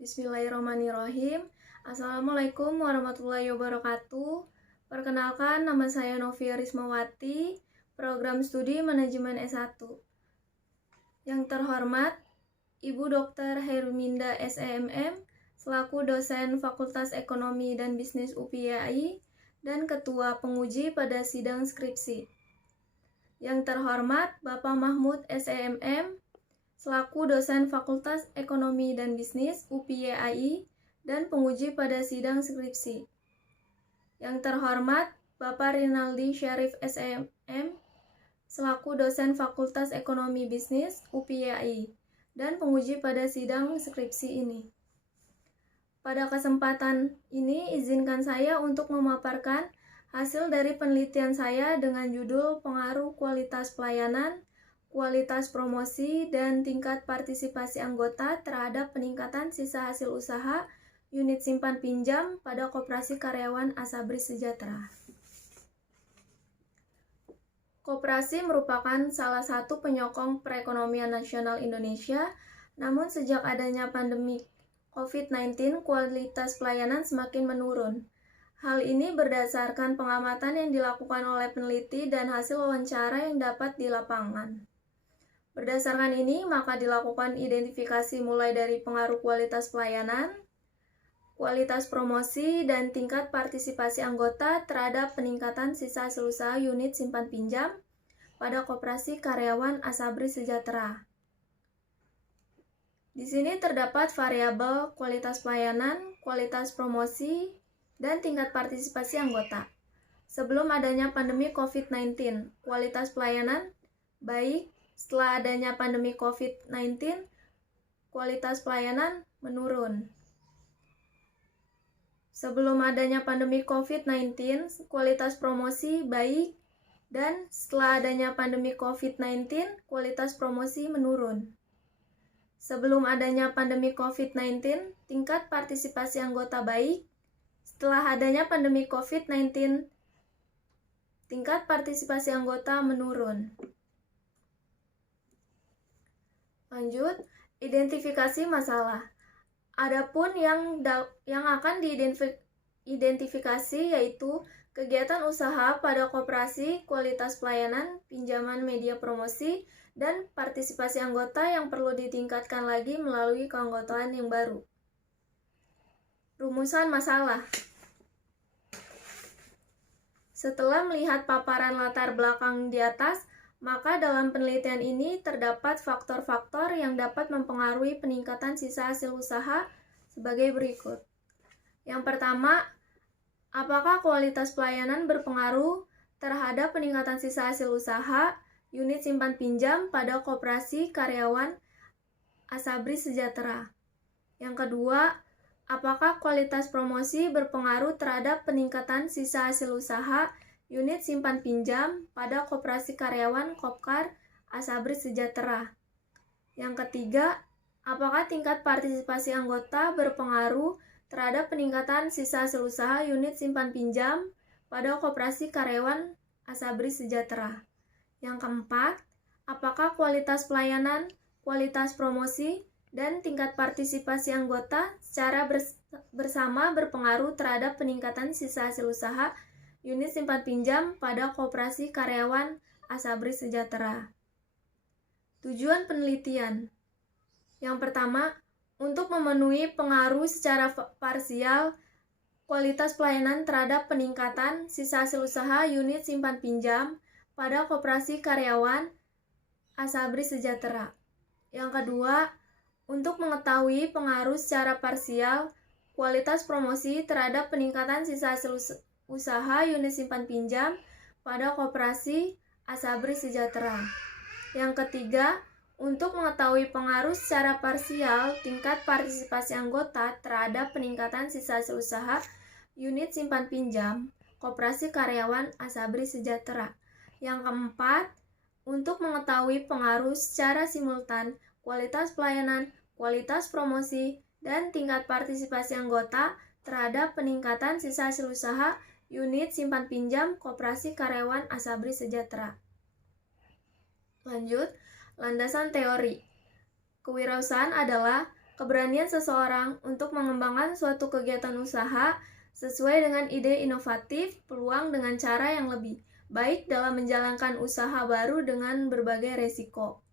Bismillahirrahmanirrahim. Assalamualaikum warahmatullahi wabarakatuh. Perkenalkan, nama saya Novia Rismawati, program studi manajemen S1. Yang terhormat, Ibu Dr. Herminda SEMM, selaku dosen Fakultas Ekonomi dan Bisnis UPYI, dan Ketua Penguji pada sidang skripsi. Yang terhormat, Bapak Mahmud SEMM, selaku dosen Fakultas Ekonomi dan Bisnis UPYI dan penguji pada sidang skripsi. Yang terhormat, Bapak Rinaldi Syarif SEMM, selaku dosen Fakultas Ekonomi Bisnis UPYI dan penguji pada sidang skripsi ini. Pada kesempatan ini, izinkan saya untuk memaparkan hasil dari penelitian saya dengan judul Pengaruh Kualitas Pelayanan, Kualitas Promosi, dan Tingkat Partisipasi Anggota terhadap peningkatan sisa hasil usaha unit simpan pinjam pada Koperasi Karyawan Asabri Sejahtera. Koperasi merupakan salah satu penyokong perekonomian nasional Indonesia, namun sejak adanya pandemi COVID-19, kualitas pelayanan semakin menurun. Hal ini berdasarkan pengamatan yang dilakukan oleh peneliti dan hasil wawancara yang dapat di lapangan. Berdasarkan ini, maka dilakukan identifikasi mulai dari pengaruh kualitas pelayanan, kualitas promosi, dan tingkat partisipasi anggota terhadap peningkatan sisa hasil usaha unit simpan pinjam pada Koperasi Karyawan Asabri Sejahtera. Di sini terdapat variabel kualitas pelayanan, kualitas promosi, dan tingkat partisipasi anggota. Sebelum adanya pandemi COVID-19, kualitas pelayanan baik. Setelah adanya pandemi COVID-19, kualitas pelayanan menurun. Sebelum adanya pandemi COVID-19, kualitas promosi baik, dan setelah adanya pandemi COVID-19, kualitas promosi menurun. Sebelum adanya pandemi COVID-19, tingkat partisipasi anggota baik. Setelah adanya pandemi COVID-19, tingkat partisipasi anggota menurun. Lanjut, identifikasi masalah. Adapun yang akan diidentifikasi yaitu kegiatan usaha pada koperasi, kualitas pelayanan, pinjaman media promosi, dan partisipasi anggota yang perlu ditingkatkan lagi melalui keanggotaan yang baru. Rumusan masalah. Setelah melihat paparan latar belakang di atas, maka dalam penelitian ini terdapat faktor-faktor yang dapat mempengaruhi peningkatan sisa hasil usaha sebagai berikut. Yang pertama, apakah kualitas pelayanan berpengaruh terhadap peningkatan sisa hasil usaha unit simpan pinjam pada Koperasi Karyawan Asabri Sejahtera? Yang kedua, apakah kualitas promosi berpengaruh terhadap peningkatan sisa hasil usaha unit simpan pinjam pada Koperasi Karyawan Kopkar Asabri Sejahtera? Yang ketiga, apakah tingkat partisipasi anggota berpengaruh terhadap peningkatan sisa hasil usaha unit simpan pinjam pada Koperasi Karyawan Asabri Sejahtera? Yang keempat, apakah kualitas pelayanan, kualitas promosi, dan tingkat partisipasi anggota secara bersama berpengaruh terhadap peningkatan sisa hasil usaha unit simpan pinjam pada Koperasi Karyawan Asabri Sejahtera? Tujuan penelitian. Yang pertama, untuk memenuhi pengaruh secara parsial kualitas pelayanan terhadap peningkatan sisa hasil usaha unit simpan pinjam pada Koperasi Karyawan Asabri Sejahtera. Yang kedua, untuk mengetahui pengaruh secara parsial kualitas promosi terhadap peningkatan sisa hasil usaha unit simpan pinjam pada Koperasi Asabri Sejahtera. Yang ketiga, untuk mengetahui pengaruh secara parsial tingkat partisipasi anggota terhadap peningkatan sisa hasil usaha unit simpan pinjam Koperasi Karyawan Asabri Sejahtera. Yang keempat, untuk mengetahui pengaruh secara simultan kualitas pelayanan, kualitas promosi, dan tingkat partisipasi anggota terhadap peningkatan sisa hasil usaha unit simpan pinjam Koperasi Karyawan Asabri Sejahtera. Lanjut, landasan teori. Kewirausahaan adalah keberanian seseorang untuk mengembangkan suatu kegiatan usaha sesuai dengan ide inovatif, peluang dengan cara yang lebih baik dalam menjalankan usaha baru dengan berbagai resiko.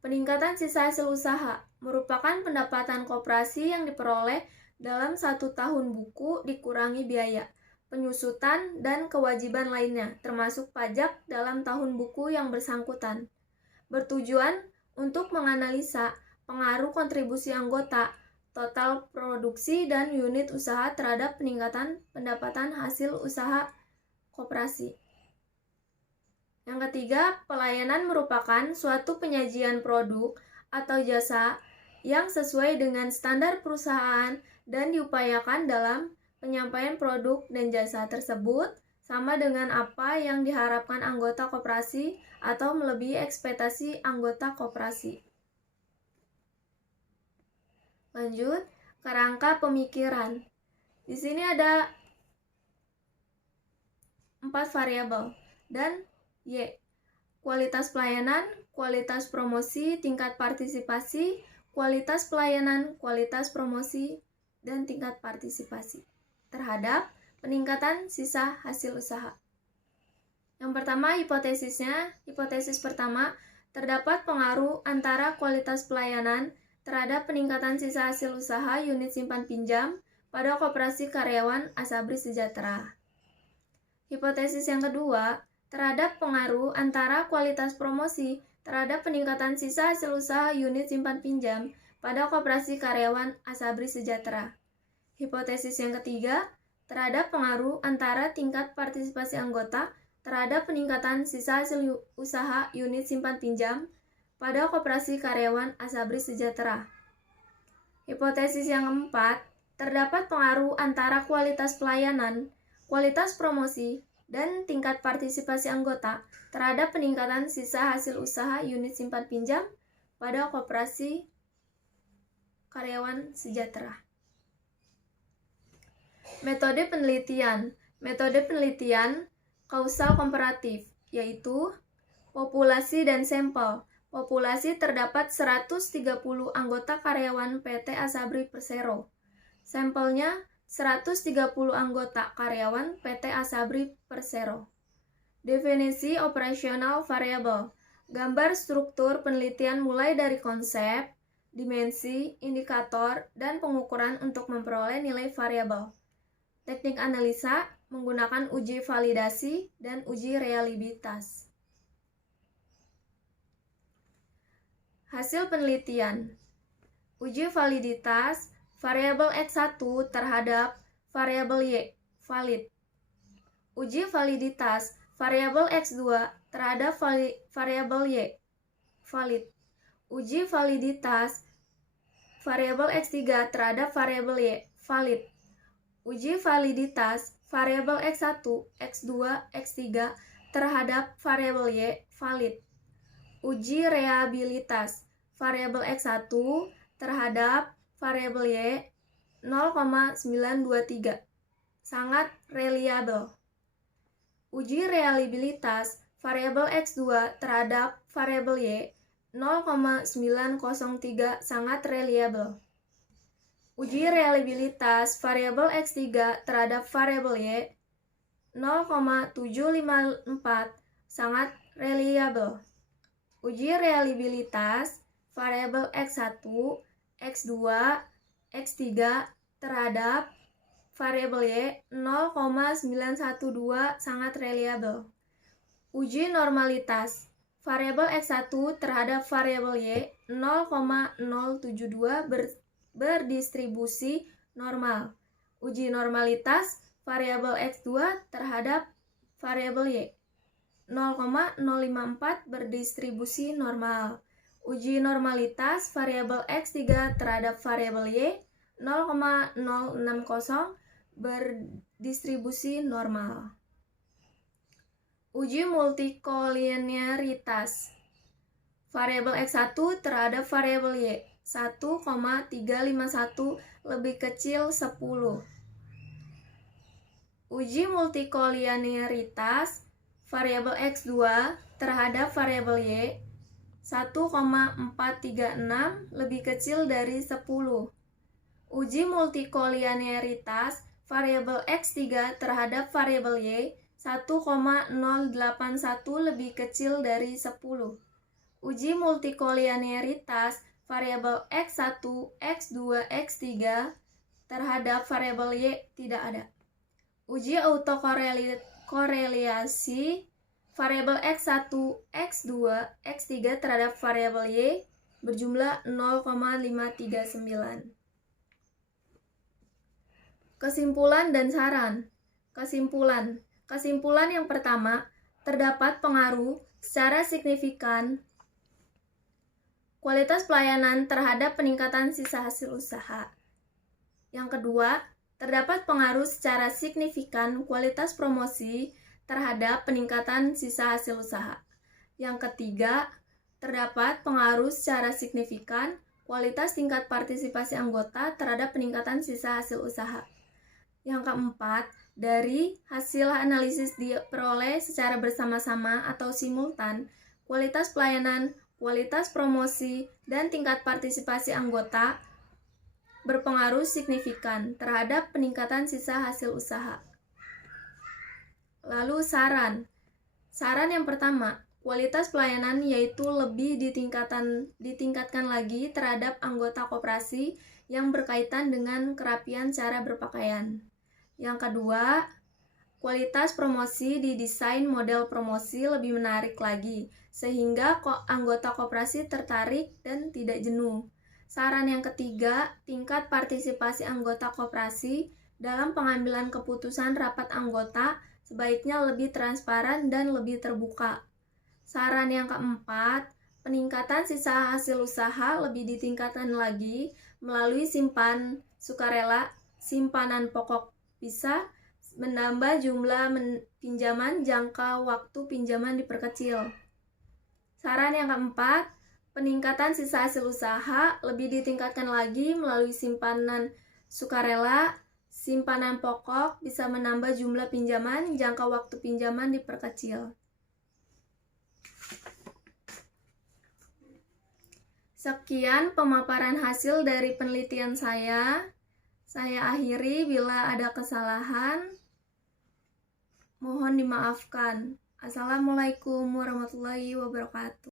Peningkatan sisa hasil usaha merupakan pendapatan koperasi yang diperoleh dalam 1 tahun buku dikurangi biaya, penyusutan, dan kewajiban lainnya, termasuk pajak dalam tahun buku yang bersangkutan. Bertujuan untuk menganalisa pengaruh kontribusi anggota, total produksi, dan unit usaha terhadap peningkatan pendapatan hasil usaha koperasi. Yang ketiga, pelayanan merupakan suatu penyajian produk atau jasa yang sesuai dengan standar perusahaan dan diupayakan dalam penyampaian produk dan jasa tersebut sama dengan apa yang diharapkan anggota koperasi atau melebihi ekspektasi anggota koperasi. Lanjut, kerangka pemikiran. Di sini ada 4 variabel dan Y. Kualitas pelayanan, kualitas promosi, tingkat partisipasi, kualitas pelayanan, kualitas promosi, dan tingkat partisipasi terhadap peningkatan sisa hasil usaha. Yang pertama, hipotesisnya. Hipotesis pertama, terdapat pengaruh antara kualitas pelayanan terhadap peningkatan sisa hasil usaha unit simpan pinjam pada koperasi karyawan Asabri Sejahtera. Hipotesis yang kedua, terhadap pengaruh antara kualitas promosi terhadap peningkatan sisa hasil usaha unit simpan pinjam pada koperasi karyawan Asabri Sejahtera. Hipotesis yang ketiga, terhadap pengaruh antara tingkat partisipasi anggota terhadap peningkatan sisa hasil usaha unit simpan pinjam pada koperasi karyawan Asabri Sejahtera. Hipotesis yang keempat, terdapat pengaruh antara kualitas pelayanan, kualitas promosi, dan tingkat partisipasi anggota terhadap peningkatan sisa hasil usaha unit simpan pinjam pada koperasi karyawan sejahtera. Metode penelitian. Metode penelitian kausal komparatif, yaitu populasi dan sampel. Populasi terdapat 130 anggota karyawan PT Asabri Persero. Sampelnya 130 anggota karyawan PT Asabri Persero. Definisi operasional variabel. Gambar struktur penelitian mulai dari konsep, dimensi, indikator, dan pengukuran untuk memperoleh nilai variabel. Teknik analisa menggunakan uji validasi dan uji reliabilitas. Hasil penelitian. Uji validitas variabel X1 terhadap variabel Y, valid. Uji validitas variabel X2 terhadap variabel Y, valid. Uji validitas variabel X3 terhadap variabel Y, valid. Uji validitas variabel X1, X2, X3 terhadap variabel Y, valid. Uji reliabilitas variabel X1 terhadap variabel Y 0,923, sangat reliable. Uji reliabilitas variabel X2 terhadap variabel Y 0,903, sangat reliable. Uji reliabilitas variabel X3 terhadap variabel Y 0,754, sangat reliable. Uji reliabilitas variabel X1, X2, X3 terhadap variabel Y 0,912, sangat reliable. Uji normalitas variabel X1 terhadap variabel Y 0,072 berdistribusi normal. Uji normalitas variabel X2 terhadap variabel Y 0,054 berdistribusi normal. Uji normalitas variabel X3 terhadap variabel Y 0,060 berdistribusi normal. Uji multikolinearitas variabel X1 terhadap variabel Y 1,351 lebih kecil 10. Uji multikolinearitas variabel X2 terhadap variabel Y 1,436 lebih kecil dari 10. Uji multikolinearitas variabel X3 terhadap variabel Y 1,081 lebih kecil dari 10. Uji multikolinearitas variabel X1, X2, X3 terhadap variabel Y tidak ada. Uji autokoreliasi variabel X1, X2, X3 terhadap variabel Y berjumlah 0,539. Kesimpulan dan saran. Kesimpulan yang pertama, terdapat pengaruh secara signifikan kualitas pelayanan terhadap peningkatan sisa hasil usaha. Yang kedua, terdapat pengaruh secara signifikan kualitas promosi terhadap peningkatan sisa hasil usaha. Yang ketiga, terdapat pengaruh secara signifikan kualitas tingkat partisipasi anggota terhadap peningkatan sisa hasil usaha. Yang keempat, dari hasil analisis diperoleh secara bersama-sama atau simultan, kualitas pelayanan, kualitas promosi, dan tingkat partisipasi anggota berpengaruh signifikan terhadap peningkatan sisa hasil usaha. Lalu saran yang pertama, kualitas pelayanan yaitu lebih ditingkatkan lagi terhadap anggota koperasi yang berkaitan dengan kerapian cara berpakaian. Yang kedua, kualitas promosi didesain model promosi lebih menarik lagi, sehingga anggota koperasi tertarik dan tidak jenuh. Saran yang ketiga, tingkat partisipasi anggota koperasi dalam pengambilan keputusan rapat anggota sebaiknya lebih transparan dan lebih terbuka. Saran yang keempat, peningkatan sisa hasil usaha lebih ditingkatkan lagi melalui simpanan pokok bisa menambah jumlah pinjaman, jangka waktu pinjaman diperkecil. Saran yang keempat, peningkatan sisa hasil usaha lebih ditingkatkan lagi melalui simpanan sukarela, simpanan pokok bisa menambah jumlah pinjaman, jangka waktu pinjaman diperkecil. Sekian pemaparan hasil dari penelitian saya. Saya akhiri, bila ada kesalahan, mohon dimaafkan. Assalamualaikum warahmatullahi wabarakatuh.